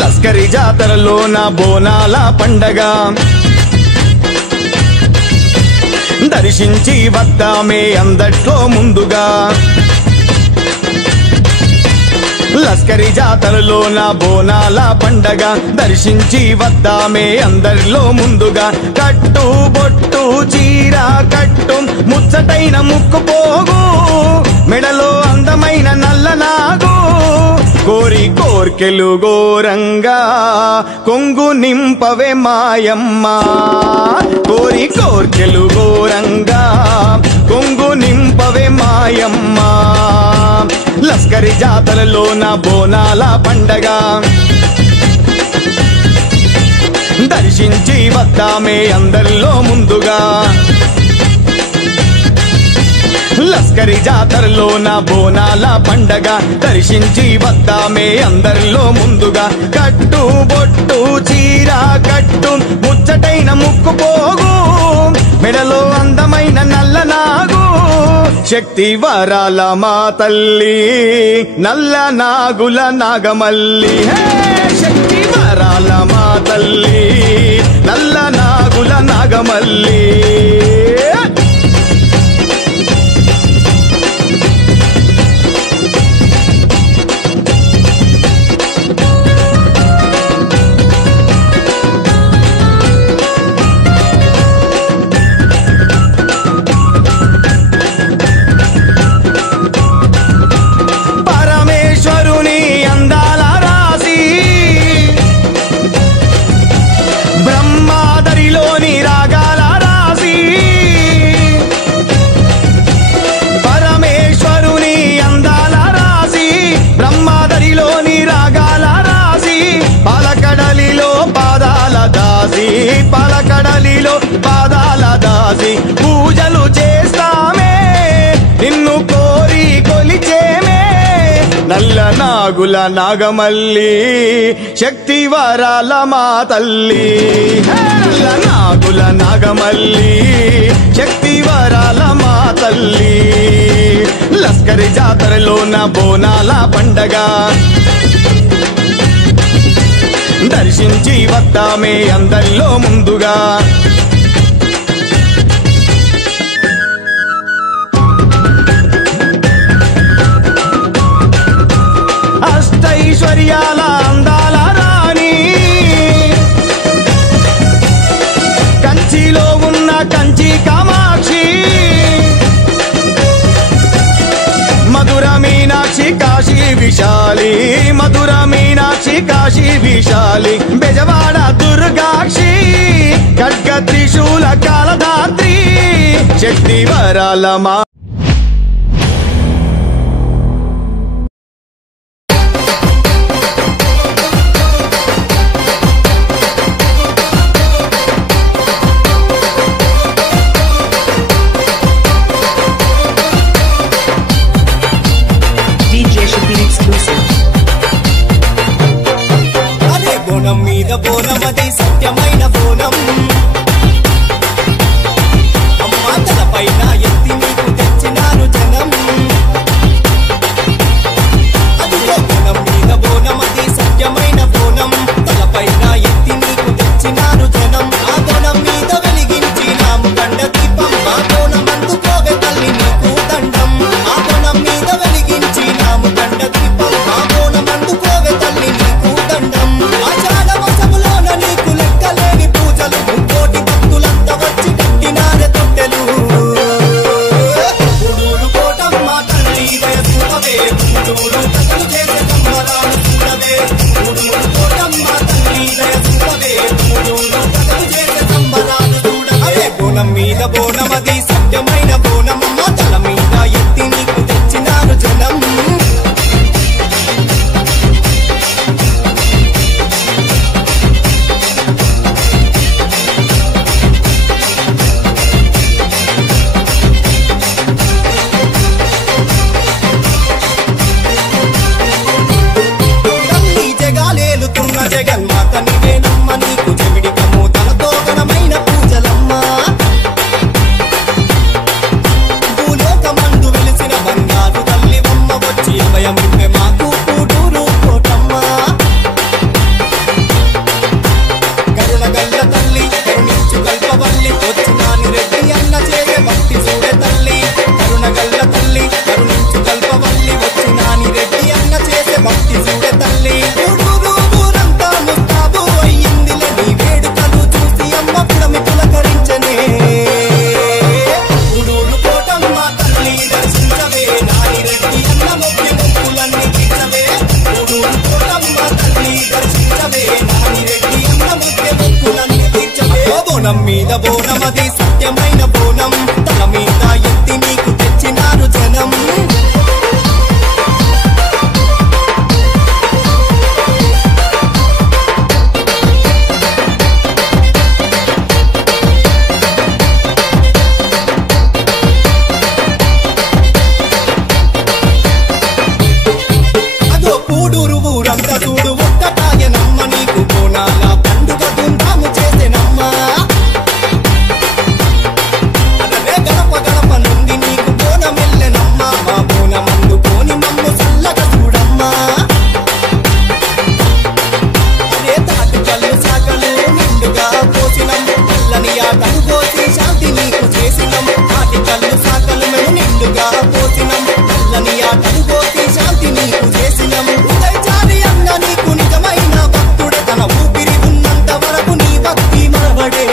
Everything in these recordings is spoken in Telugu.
లస్కరి జాతరలోన బోనాల పండగ దర్శించి వద్దామే అందట్లో ముందుగా. లస్కరి జాతరలోన బోనాల పండగ దర్శించి వద్దామే అందరిలో ముందుగా. కట్టు బొట్టు చీర కట్టు ముచ్చటైన ముక్కు పోగు మెడలో అందమైన నల్లనాగు కోరి కోర్కెలు గోరంగా కొంగు నింపవే మాయమ్మ. కోరి కోర్కెలు గోరంగా కొంగు నింపవే మాయమ్మ. లస్కరి జాతరలోన బోనాల పండగ దర్శించి వద్దామే అందరిలో ముందుగా. లస్కరి జాతరలోన బోనాల పండగ దర్శించి వద్దామే అందరిలో ముందుగా. కట్టు బొట్టు చీర కట్టు ముచ్చటైన ముక్కు పోగు మెడలో అందమైన నల్లనాగు శక్తి వరాల మా తల్లి నల్ల నాగుల నాగమల్లి. శక్తి వరాల మా తల్లి నల్ల నాగుల నాగమల్లి. పలకడలిలో పాదాల దాసి పూజలు చేస్తామే నిన్ను కోరి కొలిచేమే. నల్ల నాగుల నాగమల్లి శక్తి వరాల మా తల్లి. నల్ల నాగుల నాగమల్లి శక్తి వరాల మా తల్లి. లస్కరి జాతరలోన బోనాల పండగ దర్శించి వద్దామే అందరిలో ముందుగా. అష్టైశ్వర్యాల అందాల రాణి కంచి కాశీలో ఉన్న కంచి కామాక్షి, మధుర మీనాక్షి కాశీ విశాలి, మధుర మీనాక్షి కాశీ విశాలి, బెజవాడ దుర్గాక్షి, ఖడ్గ త్రిశూల కాలధాత్రి, శక్తి వరాల మా బోనం మీద బోనమది సత్యమైన బోనం, అమ్మా తలపైన ఎత్తి నీకు తెచ్చినాను జనం. అదిగో బోనం మీద బోనమది సత్యమైన బోనం, తలపైన ఎత్తి నీకు తెచ్చినాను జనం. ఆ బోనం మీద వెలిగించినాము కండ దీపం, ఆ బోనం అందుకోవే తల్లి నీకు దండం. ఆ బోనం మీద వెలిగించినాము కండ దీపం, ఆ బోనం అందుకోవే తల్లి నీకు దండం. నీకు లెక్కలేని పూజలు, కోటి భక్తులంతా వచ్చి కట్టినారే తొట్టెలు. పుడూరు కోటమ్మ తల్లి దయసువే, పుడూరు కథలు చేసే సంబరాలు చూడవే. పుడూరు కోటమ్మ తల్లి దయసువే, పుడూరు కథలు చేసే సంబరాలు చూడవే. బోనం మీద బోనమది సత్యమైన బోనమ్మ, తల మీద ఎత్తి నీకు తెచ్చినారు జనం. జగన్మాత నీవేనమ్మ, నీకు చెవిడి కమూతలతో ఘనమైన పూజలమ్మ. భూలోకమందు వెలిసిన బంగారు తల్లి బొమ్మ, వచ్చి అభయమివ్వే మాకు పుడూరు కోటమ్మ. కరుణగల్ల తల్లి కరుణించు కల్పవల్లి, వచ్చినాని రెడ్డి అన్న చేయ భక్తి చూడే తల్లి. కరుణగల్ల తల్లి కరుణించు కల్పవల్లి, వచ్చినాని రెడ్డి అన్న చేసే భక్తి చూడే తల్లి. బోనం మీద బోనమది సత్యమైన బోనం, తల మీద ఎత్తి నీకు తెచ్చినారు జనం. అదో పూడూరు ఊరంతా చూడు ఒక్కటాయనమ్మ, నీకు బోనాల పండుగ ధూమ్ధాము చేసేనమ్మ. అదనే గడప గడప నుండి నీకు బోనమెల్లెనమ్మ, మా బోనమందుకోని మమ్ము చల్లగా చూడమ్మా. అదే తాటి కళ్ళు సాకలు నిండుగా పోసినం, నల్లని ఆటలు పోసి శాంతి నీకు చేసినం. తాటి కళ్ళు సాకలు మేము నిండుగా పోసినం, నల్లని ఆటలు పోసి శాంతి నీకు చేసినం. ఉదయచారి అన్న నీకు నిజమైన భక్తుడే, తన ఊపిరి ఉన్నంత వరకు నీ భక్తి మరవడే.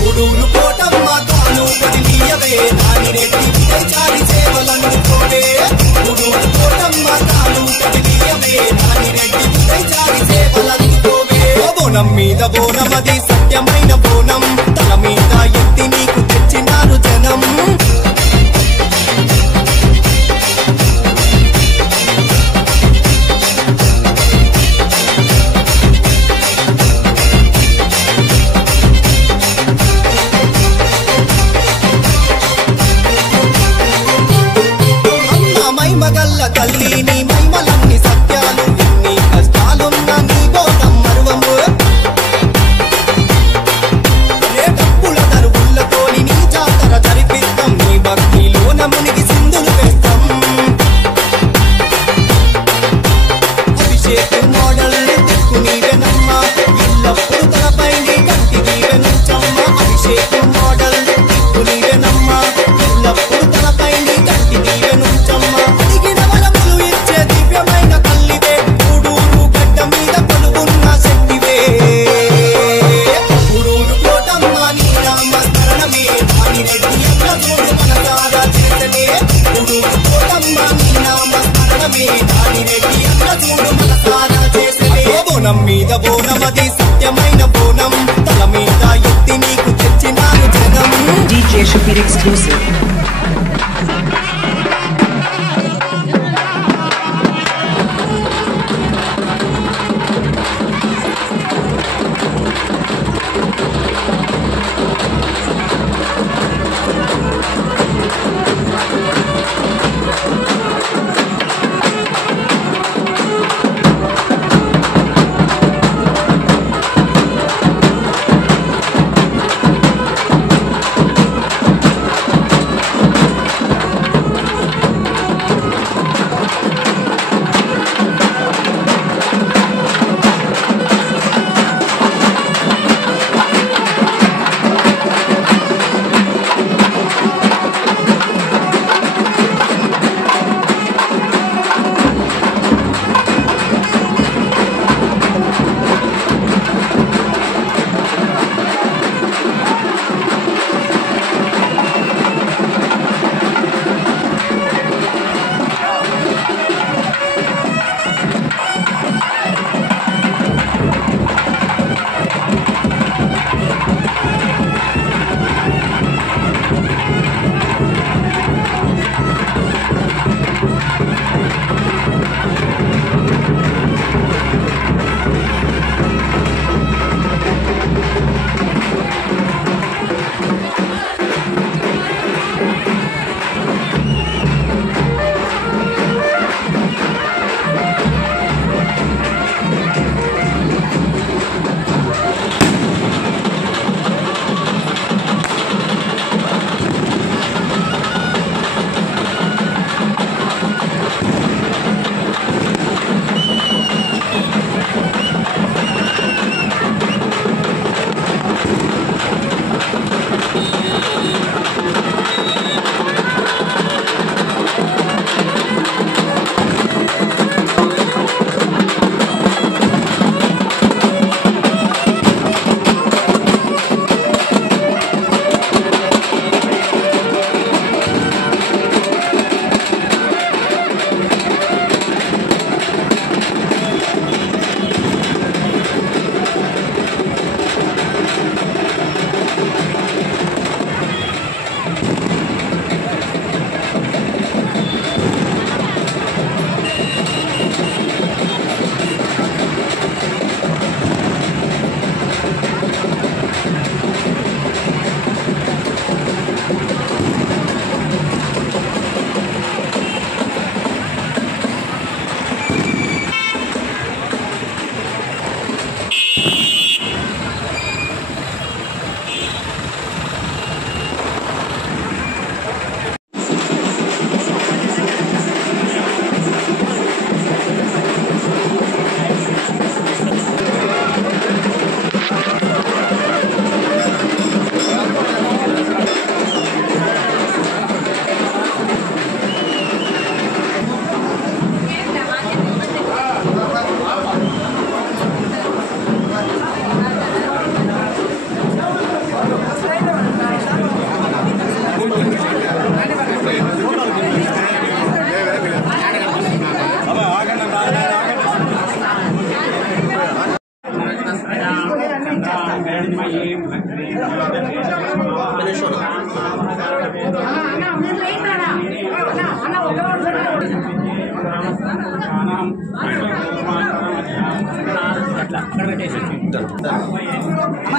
పుడూరు కోటమ్మ కాలు వదిలియవే, నాని రెడ్డి ఉదయచారి సేవలందుకోవే. పుడూరు కోటమ్మ కాలు వదిలియవే, నాని రెడ్డి ఉదయచారి సేవలందుకోవే. బోనం మీద బోనమది సత్యమైన బోనం, తల మీద ఎత్తి నీకు తెచ్చినారు జనం. మగల్ల తల్లి నీ మైమలన్ని సత్యాలు, ఎన్ని కష్టాలున్న నీ బోనం మరువము. రే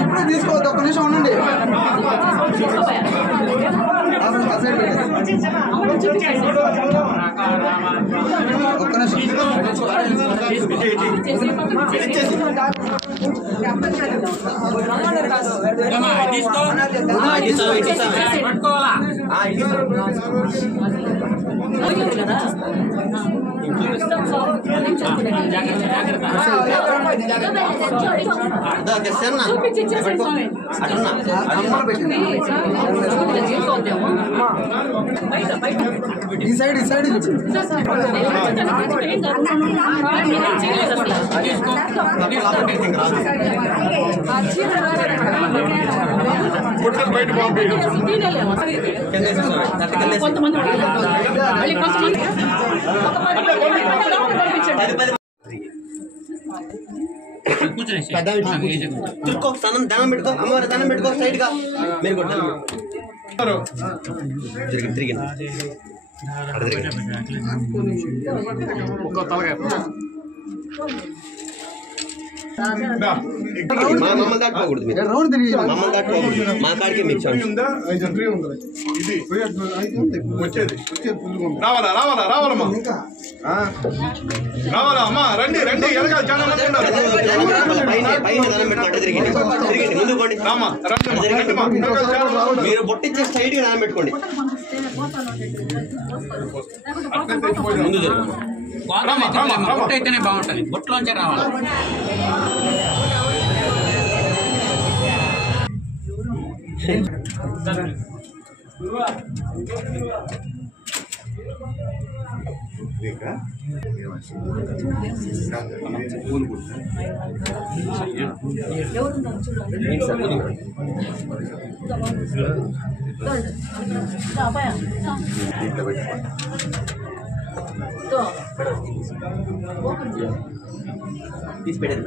ఇప్పుడే తీసుకోవద్దు, ఒక్క నిమిషం ఉండండి. ఒక్క ఈ సైడ్ తిరుక్కో దండం పెట్టుకో అమ్మవారి దండం పెట్టుకో సైడ్ గా మీరు కూడా తిరిగి మమ్మల్ని దాటుకోకూడదు మీరు, మమ్మల్ని దాటుకోకూడదు, మా కాడికే మీకు రావాలా రావాలా రావాలమ్మా రావాలా అమ్మా రండి రండి ఎనకాల చాలా మంది ఉన్నారు. పైన దండం పెట్టుకుంటే తిరిగింది ముందు పోండి. మీరు బొట్టిచ్చే సైడ్ గా దండం పెట్టుకోండి. ముందు అయితేనే బాగుంటుంది, బొట్టులోంచే రావాలి. తీసి పెట్టేది.